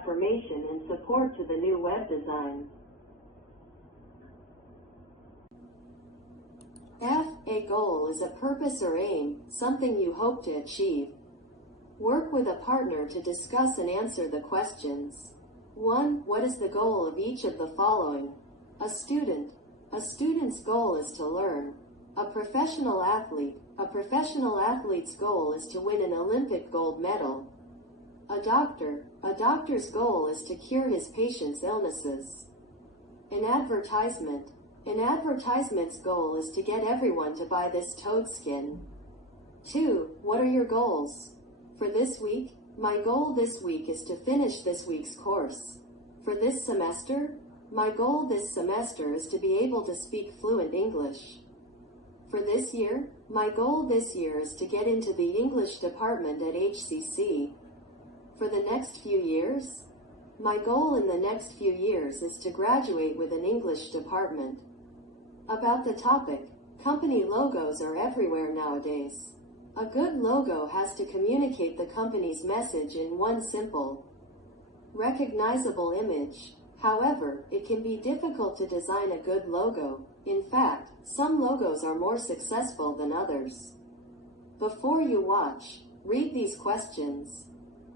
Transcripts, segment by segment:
affirmation and support to the new web design. F. A goal is a purpose or aim, something you hope to achieve. Work with a partner to discuss and answer the questions. 1. What is the goal of each of the following? A student. A student's goal is to learn. A professional athlete. A professional athlete's goal is to win an Olympic gold medal. A doctor. A doctor's goal is to cure his patient's illnesses. An advertisement. An advertisement's goal is to get everyone to buy this toad skin. 2. What are your goals? For this week, my goal this week is to finish this week's course. For this semester, my goal this semester is to be able to speak fluent English. For this year, my goal this year is to get into the English department at HCC. For the next few years, my goal in the next few years is to graduate with an English department. About the topic, company logos are everywhere nowadays. A good logo has to communicate the company's message in one simple, recognizable image. However, it can be difficult to design a good logo. In fact, some logos are more successful than others. Before you watch, read these questions.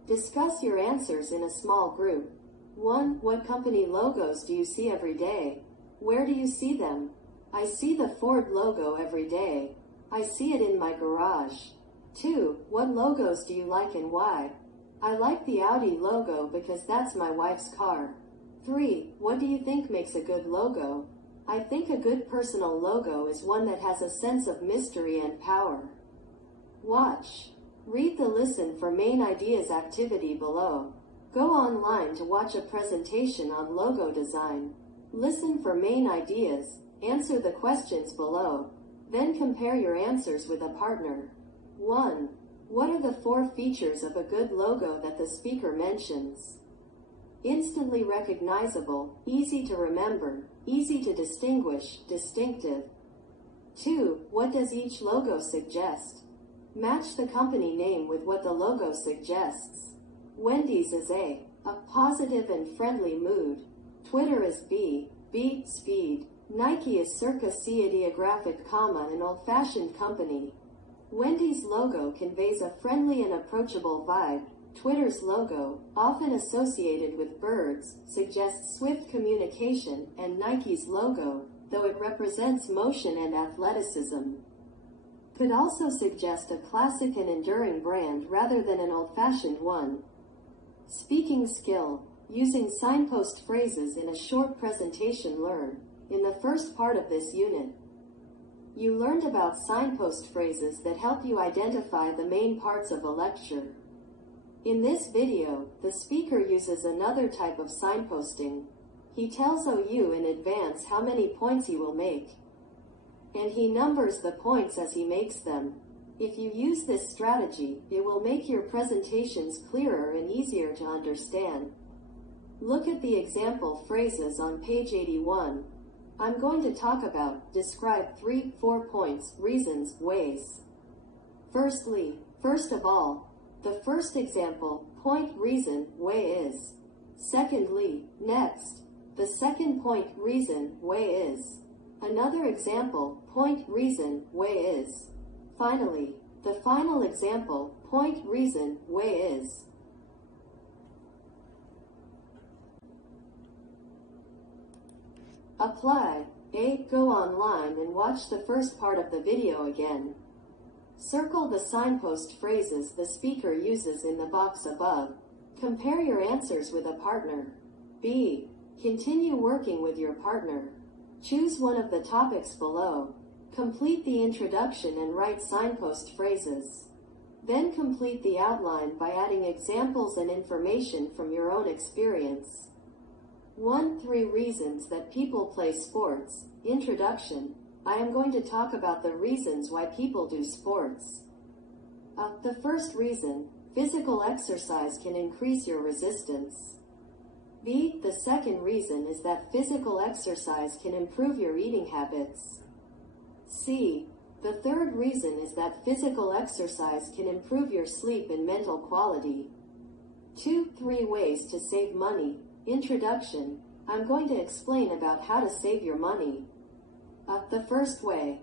Discuss your answers in a small group. 1. What company logos do you see every day? Where do you see them? I see the Ford logo every day. I see it in my garage. 2. What logos do you like and why? I like the Audi logo because that's my wife's car. 3. What do you think makes a good logo? I think a good personal logo is one that has a sense of mystery and power. Watch. Read the Listen for Main Ideas activity below. Go online to watch a presentation on logo design. Listen for main ideas. Answer the questions below. Then compare your answers with a partner. 1. What are the 4 features of a good logo that the speaker mentions? Instantly recognizable, easy to remember, easy to distinguish, distinctive. 2. What does each logo suggest? Match the company name with what the logo suggests. Wendy's is A positive and friendly mood. Twitter is B, speed. Nike is circa C, ideographic, an old-fashioned company. Wendy's logo conveys a friendly and approachable vibe. Twitter's logo, often associated with birds, suggests swift communication, and Nike's logo, though it represents motion and athleticism, could also suggest a classic and enduring brand rather than an old-fashioned one. Speaking skill. Using signpost phrases in a short presentation. Learn. In the first part of this unit, you learned about signpost phrases that help you identify the main parts of a lecture. In this video, the speaker uses another type of signposting. He tells you in advance how many points he will make, and he numbers the points as he makes them. If you use this strategy, it will make your presentations clearer and easier to understand. Look at the example phrases on page 81. I'm going to talk about, describe 3-4 points, reasons, ways. First of all, the first example, point, reason, way is. Secondly, next, the second point, reason, way is. Another example, point, reason, way is. Finally, the final example, point, reason, way is. Apply. A. Go online and watch the first part of the video again. Circle the signpost phrases the speaker uses in the box above. Compare your answers with a partner. B. Continue working with your partner. Choose one of the topics below. Complete the introduction and write signpost phrases. Then complete the outline by adding examples and information from your own experience. 3 reasons that people play sports. Introduction. I am going to talk about the reasons why people do sports. The first reason, physical exercise can increase your resistance. B. The second reason is that physical exercise can improve your eating habits. C. The third reason is that physical exercise can improve your sleep and mental quality. 2. 3 ways to save money. Introduction. I'm going to explain about how to save your money. The first way.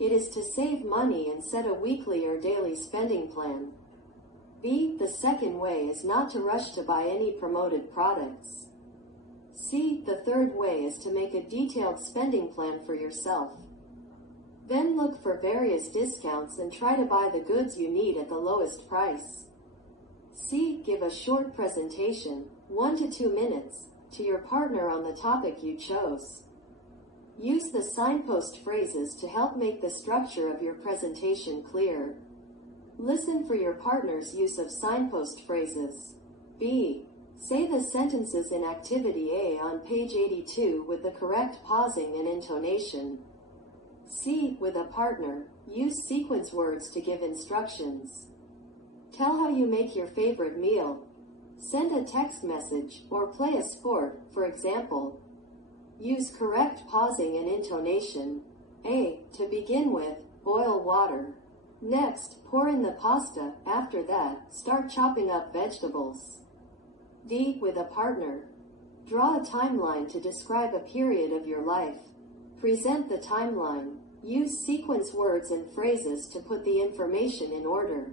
It is to save money and set a weekly or daily spending plan. B. The second way is not to rush to buy any promoted products. C. The third way is to make a detailed spending plan for yourself. Then look for various discounts and try to buy the goods you need at the lowest price. C. Give a short presentation, 1 to 2 minutes, to your partner on the topic you chose. Use the signpost phrases to help make the structure of your presentation clear. Listen for your partner's use of signpost phrases. B. Say the sentences in Activity A on page 82 with the correct pausing and intonation. C. With a partner, use sequence words to give instructions. Tell how you make your favorite meal. Send a text message or play a sport, for example. Use correct pausing and intonation. A. To begin with, boil water. Next, pour in the pasta. After that, start chopping up vegetables. D. With a partner. Draw a timeline to describe a period of your life. Present the timeline. Use sequence words and phrases to put the information in order.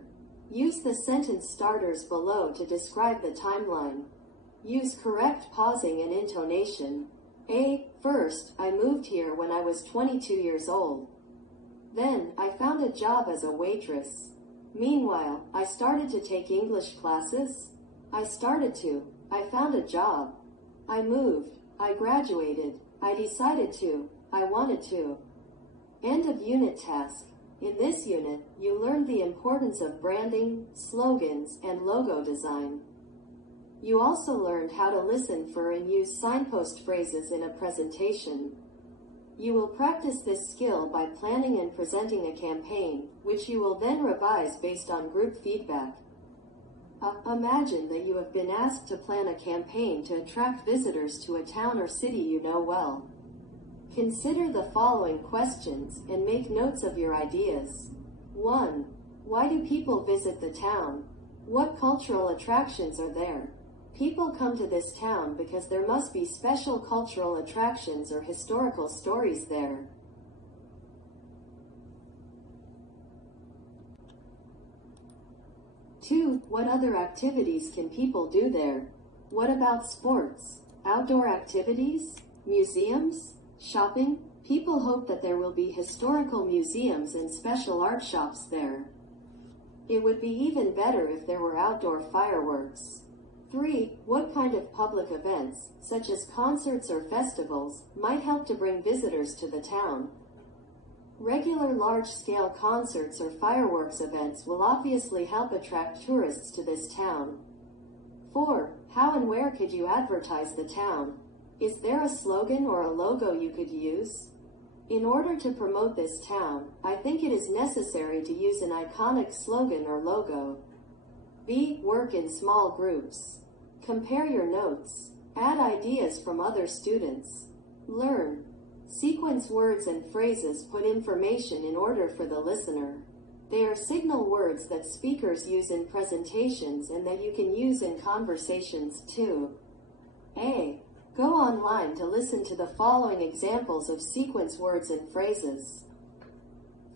Use the sentence starters below to describe the timeline. Use correct pausing and intonation. A. First, I moved here when I was 22 years old. Then, I found a job as a waitress. Meanwhile, I started to take English classes. I found a job. I moved. I graduated. I decided to. I wanted to. End of unit task. In this unit, you learned the importance of branding, slogans, and logo design. You also learned how to listen for and use signpost phrases in a presentation. You will practice this skill by planning and presenting a campaign, which you will then revise based on group feedback. Imagine that you have been asked to plan a campaign to attract visitors to a town or city you know well. Consider the following questions and make notes of your ideas. 1. Why do people visit the town? What cultural attractions are there? People come to this town because there must be special cultural attractions or historical stories there. 2. What other activities can people do there? What about sports? Outdoor activities? Museums? Shopping? People hope that there will be historical museums and special art shops there. It would be even better if there were outdoor fireworks. 3. What kind of public events, such as concerts or festivals, might help to bring visitors to the town? Regular large-scale concerts or fireworks events will obviously help attract tourists to this town. 4. How and where could you advertise the town? Is there a slogan or a logo you could use? In order to promote this town, I think it is necessary to use an iconic slogan or logo. B. Work in small groups. Compare your notes. Add ideas from other students. Learn. Sequence words and phrases put information in order for the listener. They are signal words that speakers use in presentations and that you can use in conversations too. A. Go online to listen to the following examples of sequence words and phrases.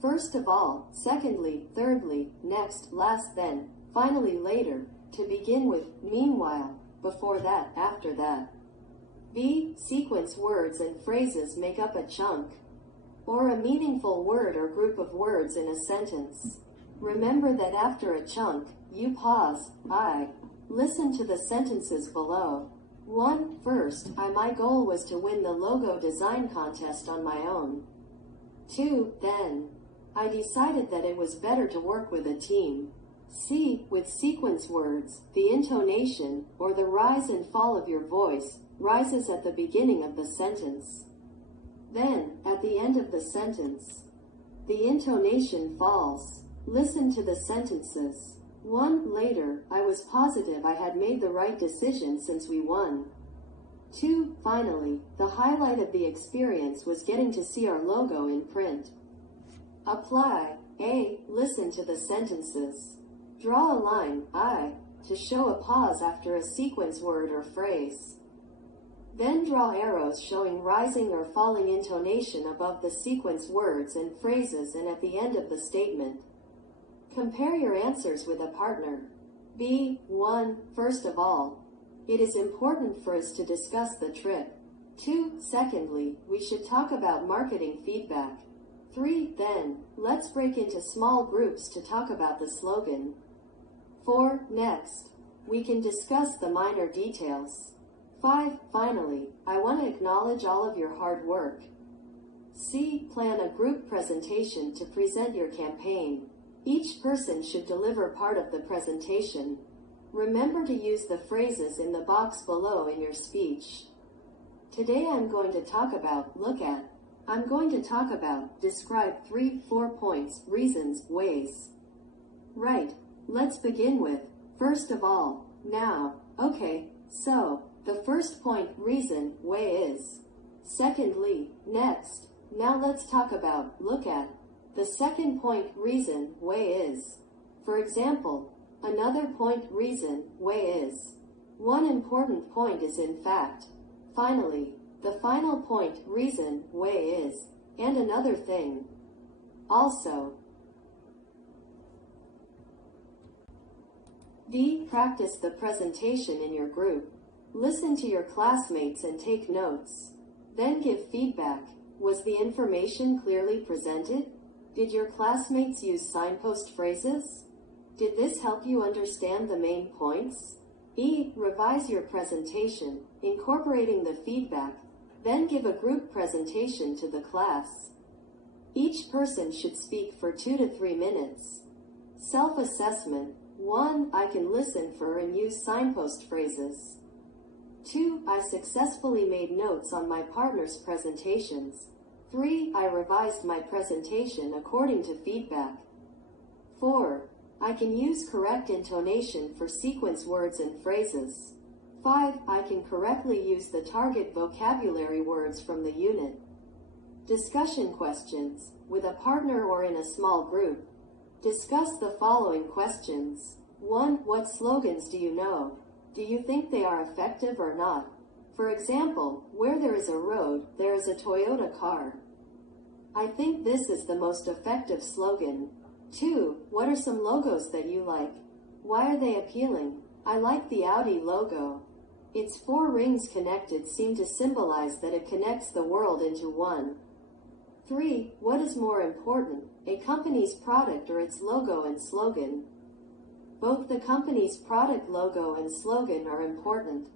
First of all, secondly, thirdly, next, last, then, finally, later, to begin with, meanwhile, before that, after that. B. Sequence words and phrases make up a chunk, or a meaningful word or group of words in a sentence. Remember that after a chunk, you pause. I. Listen to the sentences below. 1. First, my goal was to win the logo design contest on my own. 2. Then, I decided that it was better to work with a team. C. With sequence words, the intonation, or the rise and fall of your voice, rises at the beginning of the sentence. Then, at the end of the sentence, the intonation falls. Listen to the sentences. 1. Later, I was positive I had made the right decision since we won. 2. Finally, the highlight of the experience was getting to see our logo in print. Apply. A. Listen to the sentences. Draw a line. I. to show a pause after a sequence word or phrase. Then draw arrows showing rising or falling intonation above the sequence words and phrases and at the end of the statement. Compare your answers with a partner. B1. First of all, it is important for us to discuss the trip. 2. Secondly, we should talk about marketing feedback. 3. Then, let's break into small groups to talk about the slogan. 4. Next, we can discuss the minor details. 5. Finally, I want to acknowledge all of your hard work. C. Plan a group presentation to present your campaign. Each person should deliver part of the presentation. Remember to use the phrases in the box below in your speech. Today I'm going to talk about, look at. I'm going to talk about, describe 3-4 points, reasons, ways. Right, let's begin with, first of all, now. Okay, so, the first point, reason, way is. Secondly, next. Now let's talk about, look at. The second point, reason, way is. For example, another point, reason, way is. One important point is in fact. Finally, the final point, reason, way is. And another thing. Also. D. Practice the presentation in your group. Listen to your classmates and take notes. Then give feedback. Was the information clearly presented? Did your classmates use signpost phrases? Did this help you understand the main points? E. Revise your presentation, incorporating the feedback, then give a group presentation to the class. Each person should speak for 2 to 3 minutes. Self-assessment. 1. I can listen for and use signpost phrases. 2. I successfully made notes on my partner's presentations. 3. I revised my presentation according to feedback. 4. I can use correct intonation for sequence words and phrases. 5. I can correctly use the target vocabulary words from the unit. Discussion questions. With a partner or in a small group, discuss the following questions. 1. What slogans do you know? Do you think they are effective or not? For example, where there is a road, there is a Toyota car. I think this is the most effective slogan. 2. What are some logos that you like? Why are they appealing? I like the Audi logo. Its 4 rings connected seem to symbolize that it connects the world into one. 3. What is more important, a company's product or its logo and slogan? Both the company's product logo and slogan are important.